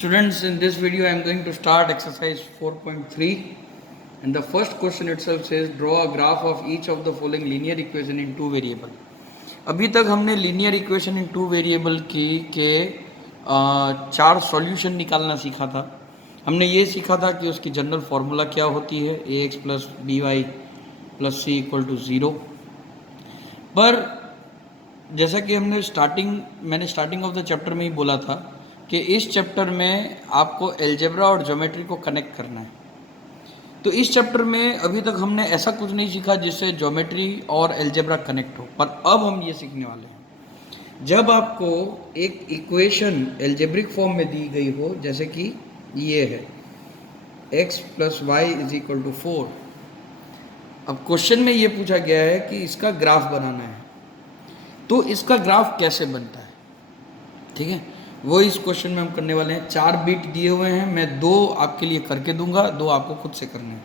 Students, in this video I am going to start exercise 4.3 and the first question itself says draw a graph of each of the following linear equation in two variable. अभी तक हमने linear equation in two variable के चार solution निकालना सीखा था. हमने ये सीखा था कि उसकी जनरल फार्मूला क्या होती है, ax plus b y plus c equal to 0. पर जैसा कि मैंने स्टार्टिंग ऑफ द चैप्टर में ही बोला था कि इस चैप्टर में आपको अलजेब्रा और ज्योमेट्री को कनेक्ट करना है. तो इस चैप्टर में अभी तक हमने ऐसा कुछ नहीं सीखा जिससे ज्योमेट्री और अलजेब्रा कनेक्ट हो, पर अब हम ये सीखने वाले हैं. जब आपको एक इक्वेशन अलजेब्रिक फॉर्म में दी गई हो, जैसे कि ये है x plus y is equal to 4. अब क्वेश्चन में ये पूछा गया है कि इसका ग्राफ बनाना है, तो इसका ग्राफ कैसे बनता है, ठीक है, वो इस क्वेश्चन में हम करने वाले हैं. 4 बिट दिए हुए हैं, मैं 2 आपके लिए करके दूंगा, 2 आपको खुद से करने हैं.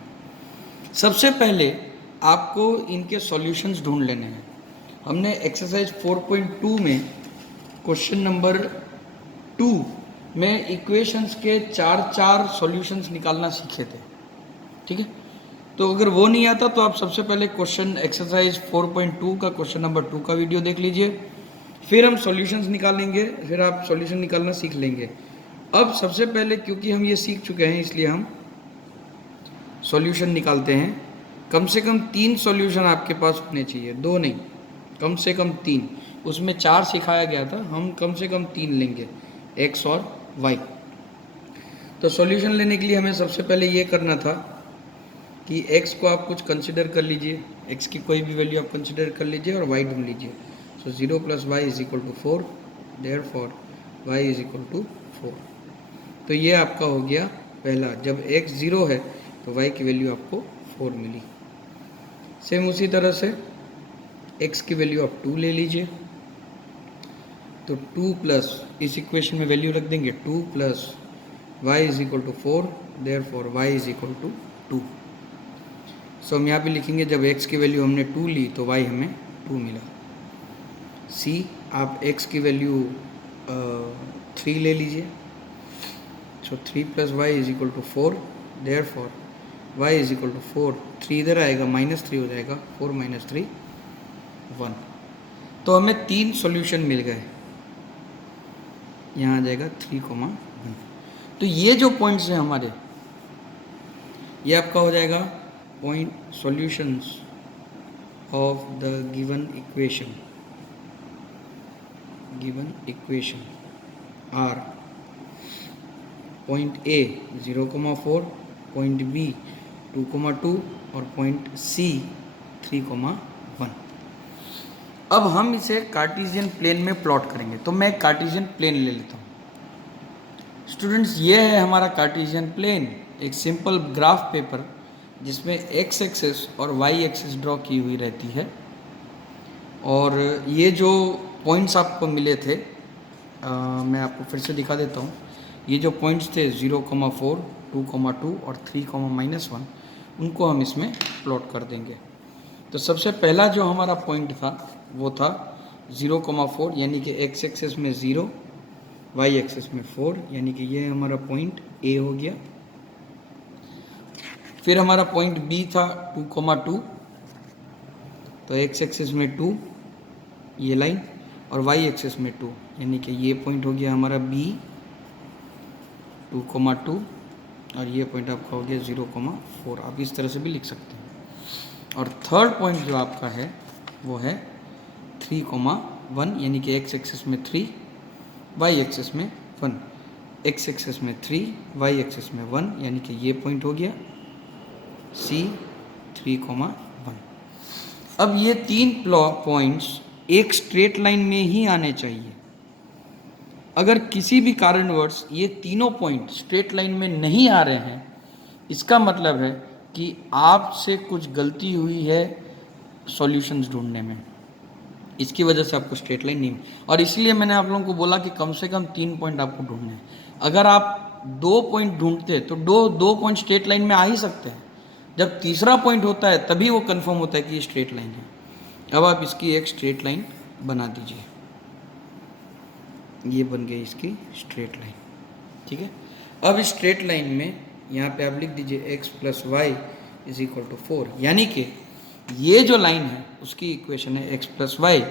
सबसे पहले आपको इनके सॉल्यूशंस ढूंढ लेने हैं. हमने एक्सरसाइज 4.2 में क्वेश्चन नंबर 2 में इक्वेशंस के 4 सॉल्यूशंस निकालना सीखे थे, ठीक है. तो अगर वो नहीं आता तो आप सबसे पहले क्वेश्चन एक्सरसाइज 4.2 का क्वेश्चन नंबर 2 का वीडियो देख लीजिए, फिर हम सॉल्यूशंस निकालेंगे, फिर आप सॉल्यूशन निकालना सीख लेंगे. अब सबसे पहले क्योंकि हम ये सीख चुके हैं इसलिए हम सॉल्यूशन निकालते हैं. कम से कम 3 सॉल्यूशन आपके पास होने चाहिए, 2 नहीं, कम से कम 3. उसमें 4 सिखाया गया था, हम कम से कम 3 लेंगे, x और y. तो सॉल्यूशन लेने के लिए हमें सबसे पहले ये करना था कि x को आप कुछ कंसिडर कर लीजिए, x की कोई भी वैल्यू आप कंसिडर कर लीजिए और y ढूंढ लीजिए. So 0 plus y is equal to 4, therefore y is equal to 4. तो ये आपका हो गया पहला. जब x 0 है तो y की वैल्यू आपको 4 मिली. सेम उसी तरह से x की वैल्यू आप 2 ले लीजिए, तो 2 प्लस इस इक्वेशन में वैल्यू रख देंगे, 2 plus y is equal to 4, therefore y is equal to 2. सो हम यहाँ पे लिखेंगे जब x की वैल्यू हमने 2 ली तो y हमें 2 मिला. सी आप x की वैल्यू 3 ले लीजिए, so 3 plus y is equal to 4, देयरफॉर y इज इक्वल टू 4. 3 इधर आएगा, -3 हो जाएगा, 4 - 3 1. तो हमें 3 सॉल्यूशन मिल गए. यहाँ आ जाएगा 3,1. तो ये जो पॉइंट्स हैं हमारे, ये आपका हो जाएगा point solutions of the given equation are point A 0,4, point B 2,2 और पॉइंट C 3,1. अब हम इसे कार्टेशियन प्लेन में प्लॉट करेंगे. तो मैं कार्टेशियन प्लेन ले लेता हूँ. स्टूडेंट्स, ये है हमारा कार्टेशियन प्लेन, एक सिंपल ग्राफ पेपर जिसमें x एक्सिस और y एक्सिस ड्रॉ की हुई रहती है. और ये जो पॉइंट्स आपको मिले थे, मैं आपको फिर से दिखा देता हूँ. ये जो पॉइंट्स थे 0,4, 2,2 और 3,-1, उनको हम इसमें प्लॉट कर देंगे. तो सबसे पहला जो हमारा पॉइंट था वो था 0,4, यानी कि x एक्सिस में 0, y एक्सिस में 4, यानी कि ये हमारा पॉइंट A हो गया. फिर हमारा पॉइंट B था 2,2, तो x एक्सिस में 2, ये लाइन, और y एक्सिस में 2, यानी कि ये पॉइंट हो गया हमारा B 2,2 और ये पॉइंट आपका हो गया 0,4. आप इस तरह से भी लिख सकते हैं. और थर्ड पॉइंट जो आपका है वो है 3,1, यानी कि x एक्सिस में 3, y एक्सिस में 1, x एक्सिस में 3, y एक्सिस में 1, यानी कि ये पॉइंट हो गया C 3,1. अब ये 3 पॉइंट्स एक स्ट्रेट लाइन में ही आने चाहिए. अगर किसी भी कारणवश ये तीनों पॉइंट स्ट्रेट लाइन में नहीं आ रहे हैं, इसका मतलब है कि आपसे कुछ गलती हुई है सॉल्यूशंस ढूंढने में, इसकी वजह से आपको स्ट्रेट लाइन नहीं. और इसलिए मैंने आप लोगों को बोला कि कम से कम 3 पॉइंट आपको ढूंढने हैं. अगर आप 2 पॉइंट ढूंढते तो 2 पॉइंट स्ट्रेट लाइन में आ ही सकते हैं. जब तीसरा पॉइंट होता है तभी वो कंफर्म होता है कि ये स्ट्रेट लाइन है. अब आप इसकी एक स्ट्रेट लाइन बना दीजिए, ये बन गई इसकी स्ट्रेट लाइन. ठीक है। अब स्ट्रेट लाइन में यहाँ पे आप लिख दीजिए x plus y is equal to 4, यानी कि ये जो लाइन है उसकी इक्वेशन है x plus y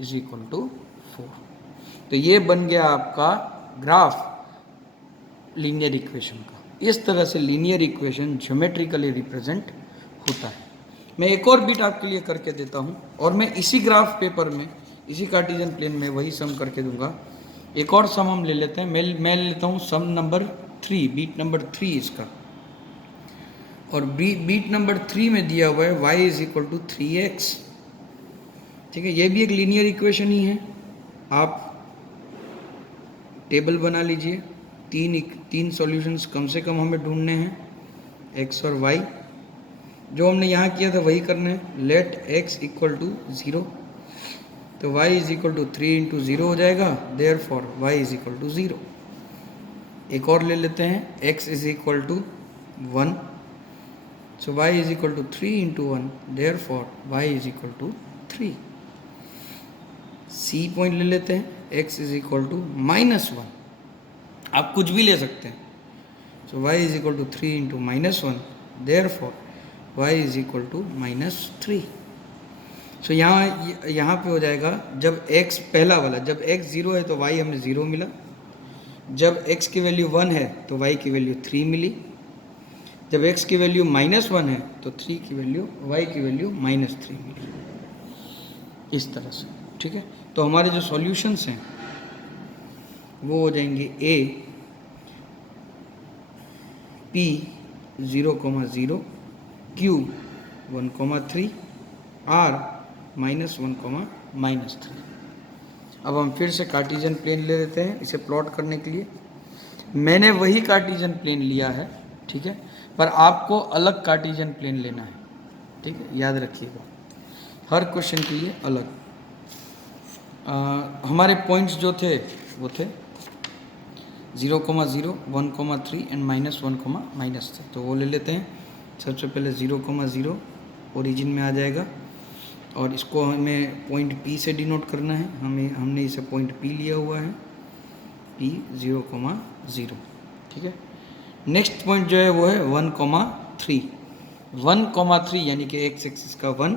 is equal to 4। तो ये बन गया आपका ग्राफ लीनियर इक्वेशन का। इस तरह से लीनियर इक्वेशन ज्योमेट्रिकली रिप्रेजेंट होता है। मैं एक और बिट आपके लिए करके देता हूँ और मैं इसी ग्राफ पेपर में, इसी कार्टेशियन प्लेन में वही सम करके दूंगा। एक और सम हम ले लेते हैं। मैं लेता हूँ सम नंबर 3, बीट नंबर 3 इसका। और बीट नंबर 3 में दिया हुआ है y is equal to 3x। ठीक है, ये भी एक लीनियर इक्वेशन ही है। आप टेबल बना लीजिए, तीन सॉल्यूशंस कम से कम हमें ढूंढने हैं, x और y। जो हमने यहाँ किया था वही करना है। लेट x इक्वल टू 0, तो y is equal to 3 into 0 हो जाएगा, therefore y is equal to 0। एक और ले लेते हैं, x is equal to 1, so y is equal to 3 into 1, therefore y is equal to 3। C point ले लेते हैं, x इज इक्वल टू -1, आप कुछ भी ले सकते हैं। So y is equal to 3 into -1, therefore y is equal to -3। So यहाँ पे हो जाएगा, जब x पहला वाला, जब x 0 है तो y हमें 0 मिला, जब x की वैल्यू 1 है तो y की वैल्यू 3 मिली, जब x की वैल्यू -1 है तो 3 की वैल्यू, y की वैल्यू -3 मिली। इस तरह से, ठीक है। तो हमारे जो सॉल्यूशंस हैं वो हो जाएंगे a p 0,0, q 1,3, r -1,-3। अब हम फिर से कार्टेशियन प्लेन ले लेते हैं इसे प्लॉट करने के लिए। मैंने वही कार्टेशियन प्लेन लिया है, ठीक है, पर आपको अलग कार्टेशियन प्लेन लेना है, ठीक है, याद रखिएगा, हर क्वेश्चन के लिए अलग। हमारे पॉइंट्स जो थे वो थे 0,0, 1,3 एंड -1,-3, तो वो ले लेते हैं। सबसे पहले 0,0 ओरिजिन में आ जाएगा और इसको हमें पॉइंट P से डिनोट करना है। हमने इसे पॉइंट P लिया हुआ है, P 0,0, ठीक है। नेक्स्ट पॉइंट जो है वो है 1,3, 1,3 यानी कि x एक्सिस का 1,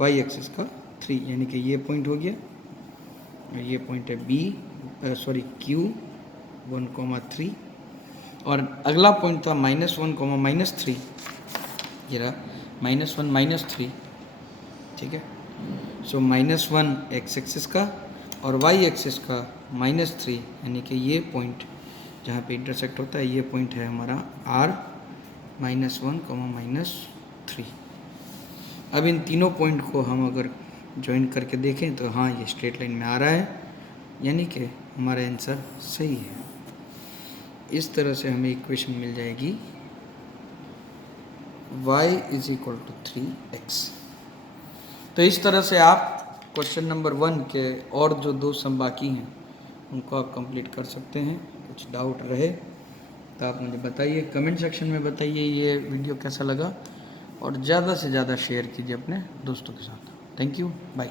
y एक्सिस का 3, यानी कि ये पॉइंट हो गया। ये पॉइंट है Q 1,3, और अगला पॉइंट था -1,-3, ये रहा -1, -3, ठीक है। सो -1 x एक्सिस का और y एक्सिस का -3, यानी कि ये पॉइंट जहाँ पे इंटरसेक्ट होता है ये पॉइंट है हमारा r -1, -3। अब इन तीनों पॉइंट को हम अगर ज्वाइन करके देखें तो हाँ, ये स्ट्रेट लाइन में आ रहा है, यानी कि हमारा आंसर सही है। इस तरह से हमें इक्वेशन मिल जाएगी y is equal to 3x। तो इस तरह से आप क्वेश्चन नंबर 1 के और जो 2 सम बाकी हैं उनको आप कंप्लीट कर सकते हैं। कुछ डाउट रहे तो आप मुझे बताइए, कमेंट सेक्शन में बताइए ये वीडियो कैसा लगा, और ज़्यादा से ज़्यादा शेयर कीजिए अपने दोस्तों के साथ। Thank you, bye.